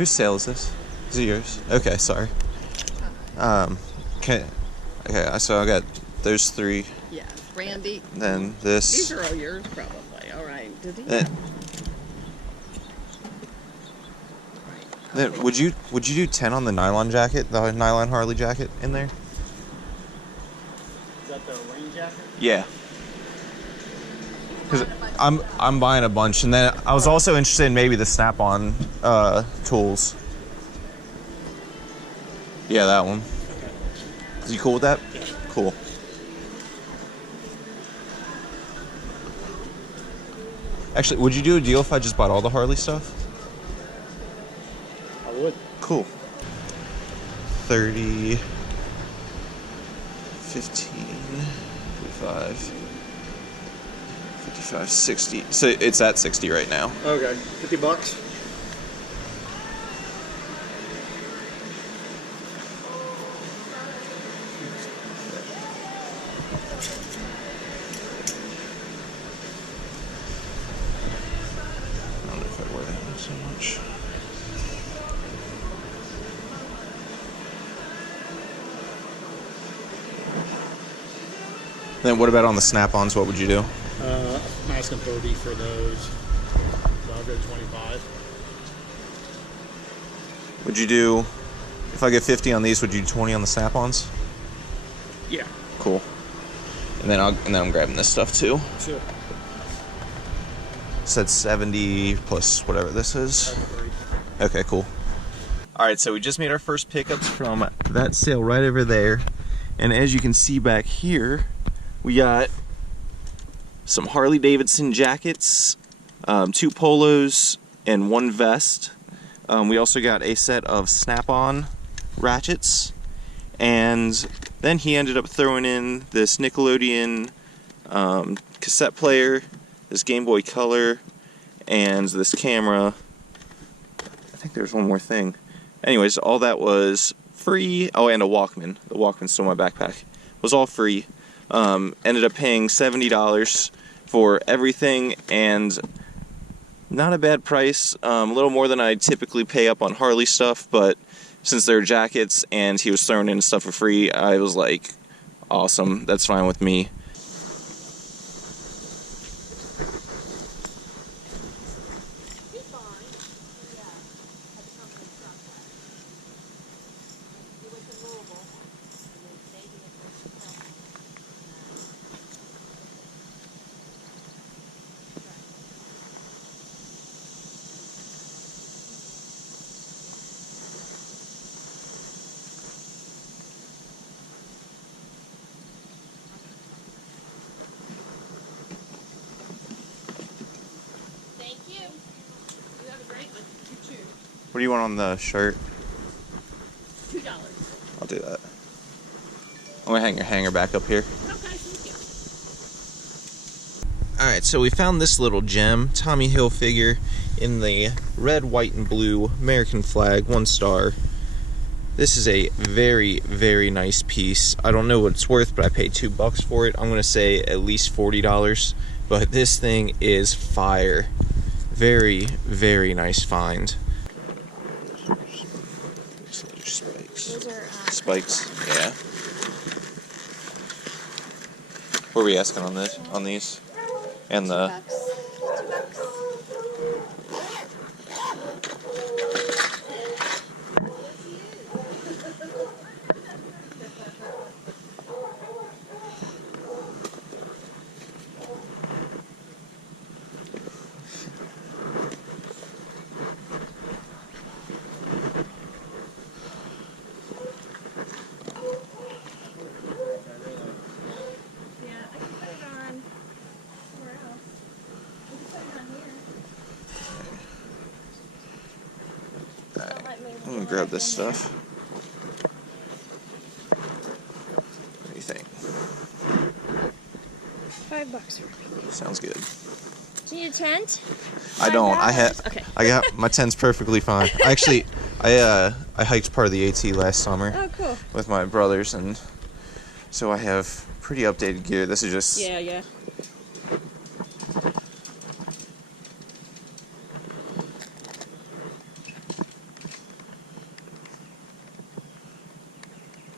Whose sale is this? Is it yours? Okay, sorry. Okay, so I got those 3. Yeah, Randy. Then this. These are all yours, probably. All right. Did he? Then would you do 10 on the nylon jacket, the nylon Harley jacket in there? Is that the rain jacket? Yeah. Because I'm buying a bunch, and then I was also interested in maybe the snap-on tools. Yeah, that one. Is you cool with that? Yeah. Cool. Actually, would you do a deal if I just bought all the Harley stuff? I would. Cool. 30, 15, 45, 55, 60. So it's at 60 right now. Okay. $50. I don't know if I wear that one so much. Then what about on the snap-ons? What would you do? I'm asking 30 for those. So I'll go 25. Would you do, if I get 50 on these, would you do 20 on the snap-ons? Yeah. Cool. And then I'm grabbing this stuff too. Sure. Said 70 plus whatever this is. Okay, cool. All right, so we just made our first pickups from that sale right over there. And as you can see back here, we got some Harley Davidson jackets, 2 polos, and 1 vest. We also got a set of snap-on ratchets. And then he ended up throwing in this Nickelodeon cassette player, this Game Boy Color, and this camera. I think there's one more thing. Anyways, all that was free. Oh, and a Walkman. The Walkman's still in my backpack. Was all free. Ended up paying $70 for everything, and not a bad price. A little more than I typically pay up on Harley stuff, but since they're jackets and he was throwing in stuff for free, I was like, awesome, that's fine with me. What do you want on the shirt? $2. I'll do that. I'm gonna hang your hanger back up here. Okay, thank you. Alright, so we found this little gem, Tommy Hilfiger, in the red, white, and blue American flag, 1 star. This is a very, very nice piece. I don't know what it's worth, but I paid $2 for it. I'm gonna say at least $40, but this thing is fire. Very, very nice find. Those are Spikes, yeah. What were we asking on this? On these? And the $2. I'm gonna grab this stuff. What do you think? $5 for me. Sounds good. Do you need a tent? I don't. Okay. I got my tent's perfectly fine. Actually, I hiked part of the AT last summer Oh, cool. with my brothers, and so I have pretty updated gear. This is just Yeah.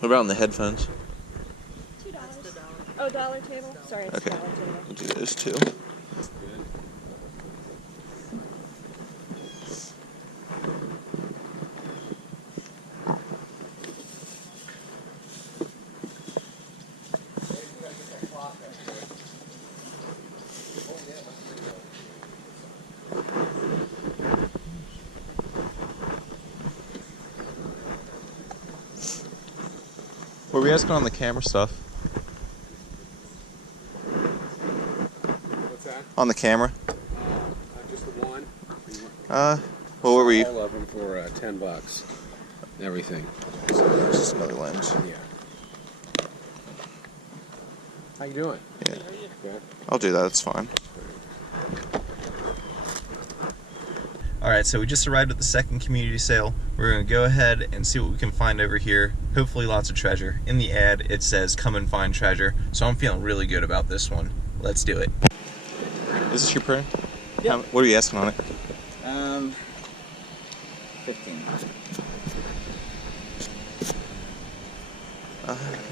What about on the headphones? $2. Oh, dollar table? Sorry, it's Okay. dollar table. We'll do those two. What were we asking on the camera stuff? What's that? On the camera? Just the one. What were we? All of them for $10. Everything. Just another lens. Yeah. How you doing? Yeah. Good. I'll do that, that's fine. Alright, so we just arrived at the second community sale. We're going to go ahead and see what we can find over here. Hopefully lots of treasure. In the ad, it says, come and find treasure. So I'm feeling really good about this one. Let's do it. Is this your printer? Yep. What are you asking on it? 15.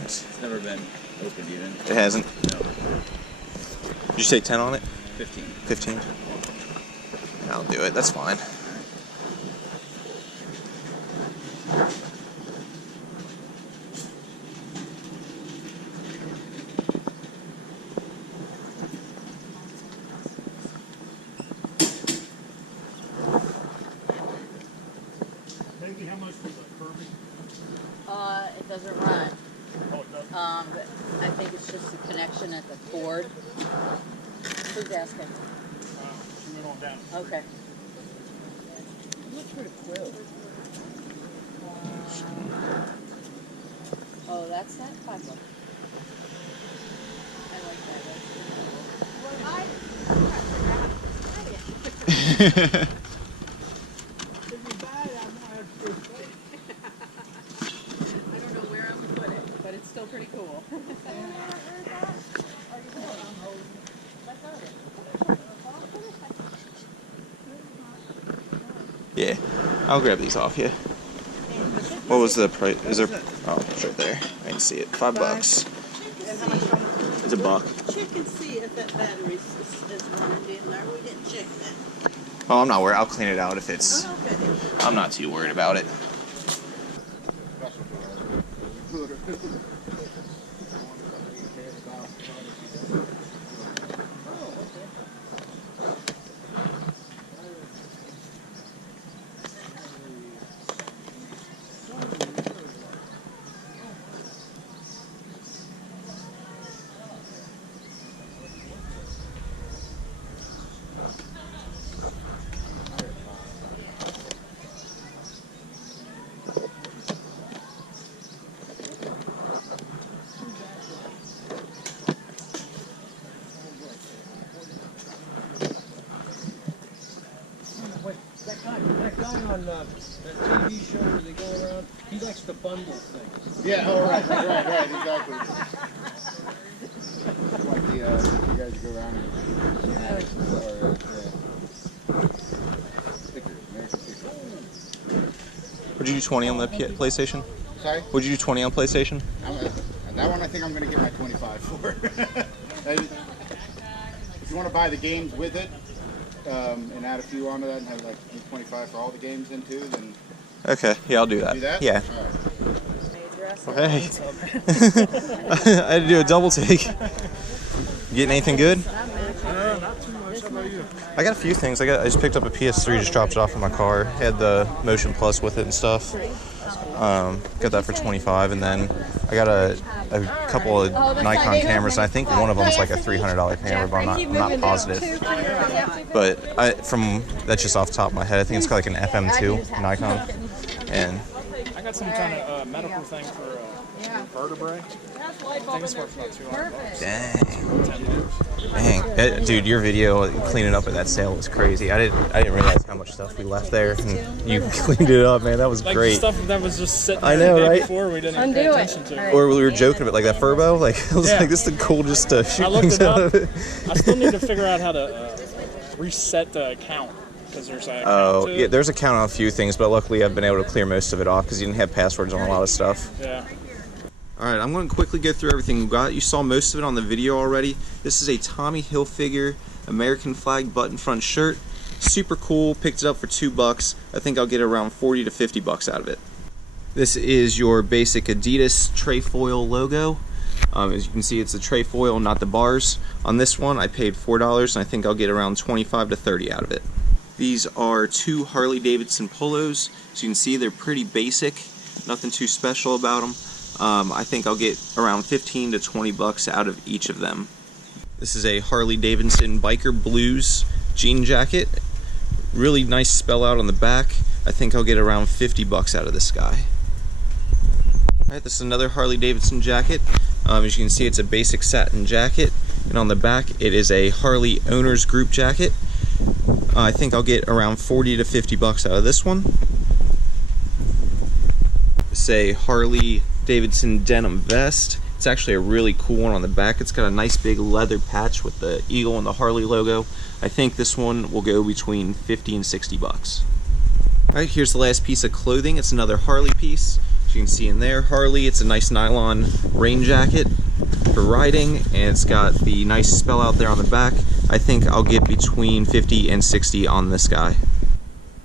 It's It's never been opened even. It hasn't? No. Did you say 10 on it? 15. 15? I'll do it, that's fine. Maybe how much was a Kirby? It doesn't run. Oh, it doesn't. But I think it's just the connection at the cord. Who's asking? She went on down. Okay. Looks pretty cool. Oh, that's that $5. I like that. I don't know where I would put it, but it's still pretty cool. Yeah, I'll grab these off you. What was the price? Is there? Oh, it's right there. I can see it. $5. It's a buck. Check and see if that battery is running in there. We didn't check that. Oh, I'm not worried. I'll clean it out if it's. Oh, okay. I'm not too worried about it. That guy on that TV show where they go around, he likes to bundle things. Yeah, oh, right, exactly. Like the, you guys go around and stickers, American stickers. Would you do 20 on the PlayStation? Sorry? Would you do 20 on PlayStation? That one I think I'm going to get my 25 for. If you want to buy the games with it, and add a few onto that and have like 25 for all the games in too, then Okay, yeah, I'll do that. do that? Yeah. All right. Hey. I had to do a double take. Getting anything good? Not too much. How about you? I got a few things. I just picked up a PS3, just dropped it off in my car. Had the Motion Plus with it and stuff. Got that for 25, and then I got a couple of Nikon cameras. And I think one of them's like a $300 camera, but I'm not positive. But that's just off the top of my head. I think it's got like an FM2 Nikon, and I got some kind of medical thing for vertebrae. I think it's worth about $200. dang, dude, your video cleaning up at that sale was crazy. I didn't realize how much stuff we left there, and you cleaned it up, man. That was Like great. the stuff that was just sitting there I know, the day right? before we didn't even pay attention to it. Or we were joking about like that Furbo. Like I was Yeah. like, this is the coolest to shoot I looked things it out up. of it. I still need to figure out how to reset the account because there's a Oh, yeah, there's a count on a few things, but luckily I've been able to clear most of it off because you didn't have passwords on a lot of stuff. yeah. Alright, I'm going to quickly go through everything we got. You saw most of it on the video already. This is a Tommy Hilfiger American flag button front shirt. Super cool, picked it up for $2. I think I'll get around 40 to 50 bucks out of it. This is your basic Adidas trefoil logo. As you can see, it's the trefoil, not the bars. On this one, I paid $4, and I think I'll get around 25 to 30 out of it. These are 2 Harley Davidson Polos. As you can see, they're pretty basic, nothing too special about them. I think I'll get around 15 to 20 bucks out of each of them. This is a Harley Davidson Biker Blues jean jacket. Really nice spell out on the back. I think I'll get around 50 bucks out of this guy. Alright, this is another Harley Davidson jacket. As you can see, it's a basic satin jacket, and on the back it is a Harley Owners Group jacket. I think I'll get around 40 to 50 bucks out of this one. It's a Harley Davidson Denim Vest. It's actually a really cool one on the back. It's got a nice big leather patch with the eagle and the Harley logo. I think this one will go between 50 and 60 bucks. Alright, here's the last piece of clothing. It's another Harley piece. As you can see in there, Harley, it's a nice nylon rain jacket for riding, and it's got the nice spell out there on the back. I think I'll get between 50 and 60 on this guy.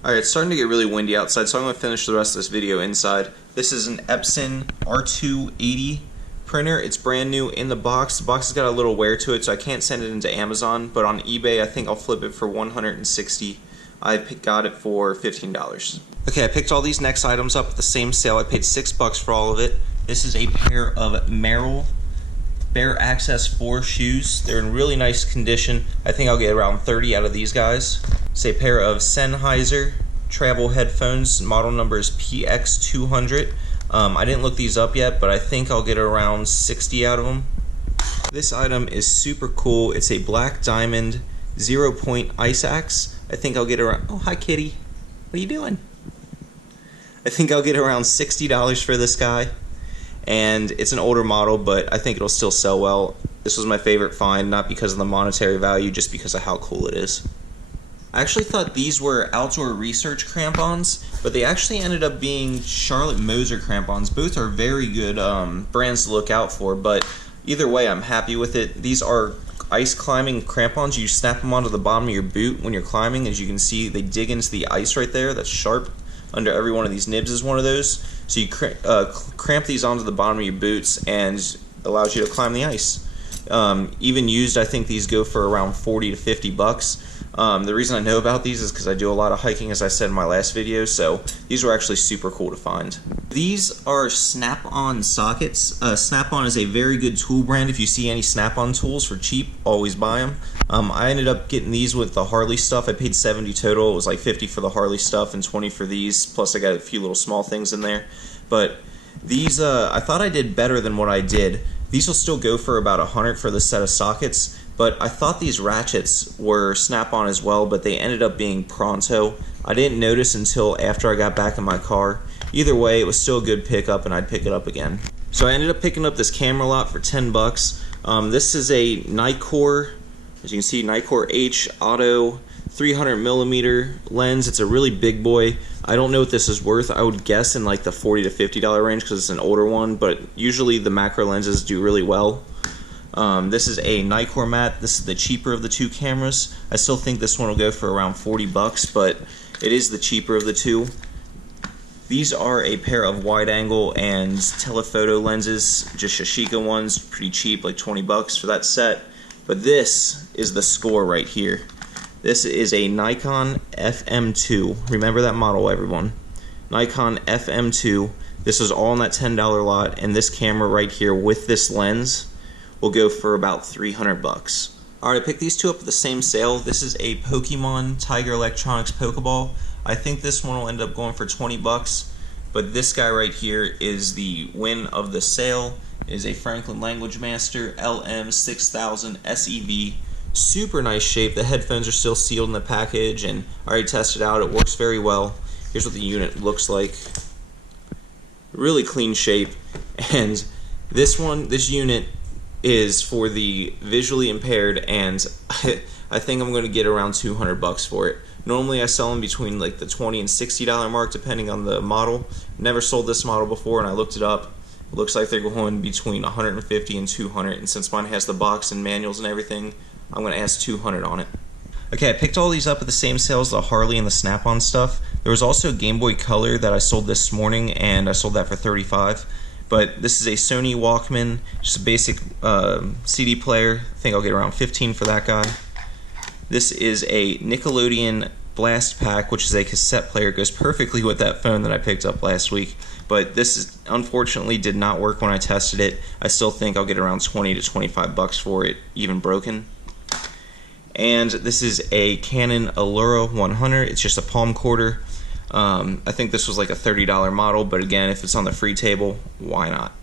Alright, it's starting to get really windy outside, so I'm going to finish the rest of this video inside. This is an Epson R280 printer. It's brand new in the box. The box has got a little wear to it, so I can't send it into Amazon, but on eBay I think I'll flip it for $160. I got it for $15. Okay, I picked all these next items up at the same sale. I paid $6 for all of it. This is a pair of Merrell Bare Access 4 shoes. They're in really nice condition. I think I'll get around 30 out of these guys. It's a pair of Sennheiser travel headphones. Model number is PX200. I didn't look these up yet, but I think I'll get around 60 out of them. This item is super cool. It's a black diamond 0-point ice axe. I think I'll get around, oh hi kitty, what are you doing? I think I'll get around $60 for this guy, and it's an older model, but I think it'll still sell well. This was my favorite find, not because of the monetary value, just because of how cool it is. I actually thought these were Outdoor Research crampons, but they actually ended up being Charlotte Moser crampons. Both are very good brands to look out for, but either way I'm happy with it. These are ice climbing crampons. You snap them onto the bottom of your boot when you're climbing. As you can see, they dig into the ice right there. That's sharp. Under every one of these nibs is one of those. So you cramp these onto the bottom of your boots, and allows you to climb the ice. Even used, I think these go for around 40 to 50 bucks. The reason I know about these is because I do a lot of hiking, as I said in my last video, so these were actually super cool to find. These are Snap-on sockets. Snap-on is a very good tool brand. If you see any Snap-on tools for cheap, always buy them. I ended up getting these with the Harley stuff. I paid $70 total. It was like $50 for the Harley stuff and $20 for these, plus I got a few little small things in there. But these, I thought I did better than what I did. These will still go for about $100 for the set of sockets, but I thought these ratchets were Snap-on as well, but they ended up being Pronto. I didn't notice until after I got back in my car. Either way, it was still a good pickup, and I'd pick it up again. So I ended up picking up this camera lot for 10 bucks. This is a Nikkor, as you can see, Nikkor H Auto 300mm lens. It's a really big boy. I don't know what this is worth. I would guess in like the $40 to $50 range because it's an older one, but usually the macro lenses do really well. This is a Nikkor mat. This is the cheaper of the two cameras. I still think this one will go for around 40 bucks, but it is the cheaper of the two. These are a pair of wide angle and telephoto lenses, just Yashica ones, pretty cheap, like 20 bucks for that set. But this is the score right here. This is a Nikon FM2. Remember that model, everyone. Nikon FM2. This is all in that $10 lot, and this camera right here with this lens will go for about 300 bucks. Alright, I picked these two up at the same sale. This is a Pokemon Tiger Electronics Pokeball. I think this one will end up going for 20 bucks, but this guy right here is the win of the sale. It is a Franklin Language Master LM6000 SEV. Super nice shape. The headphones are still sealed in the package, and I already tested it out. It works very well. Here's what the unit looks like. Really clean shape, and this unit is for the visually impaired, and I think I'm going to get around 200 bucks for it. Normally I sell them between like the $20 and $60 mark depending on the model. Never sold this model before, and I looked it up, It looks like they're going between 150 and 200, and since mine has the box and manuals and everything, I'm going to ask 200 on it. Okay, I picked all these up at the same sale as the Harley and the Snap-on stuff. There was also a Game Boy Color that I sold this morning, and I sold that for $35. But this is a Sony Walkman, just a basic CD player. I think I'll get around $15 for that guy. This is a Nickelodeon Blast Pack, which is a cassette player. It goes perfectly with that phone that I picked up last week. But this unfortunately did not work when I tested it. I still think I'll get around 20 to 25 bucks for it, even broken. And this is a Canon Allura 100. It's just a palm quarter. I think this was like a $30 model, but again, if it's on the free table, why not?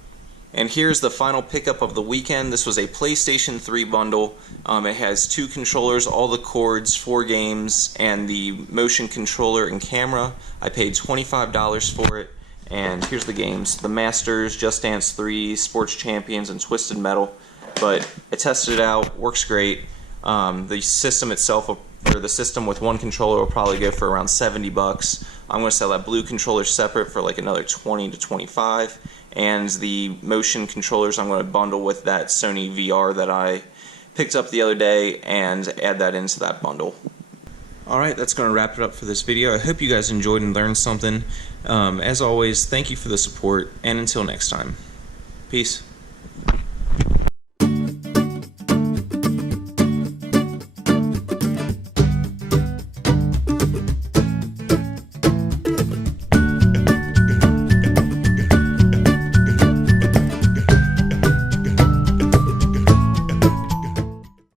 And here's the final pickup of the weekend. This was a PlayStation 3 bundle. It has 2 controllers, all the cords, 4 games, and the motion controller and camera. I paid $25 for it. And here's the games: the Masters, Just Dance 3, Sports Champions, and Twisted Metal. But I tested it out, works great. The system itself, or the system with one controller, will probably go for around 70 bucks. I'm going to sell that blue controller separate for like another 20 to 25. And the motion controllers I'm going to bundle with that Sony VR that I picked up the other day and add that into that bundle. Alright, that's going to wrap it up for this video. I hope you guys enjoyed and learned something. As always, thank you for the support, and until next time. Peace.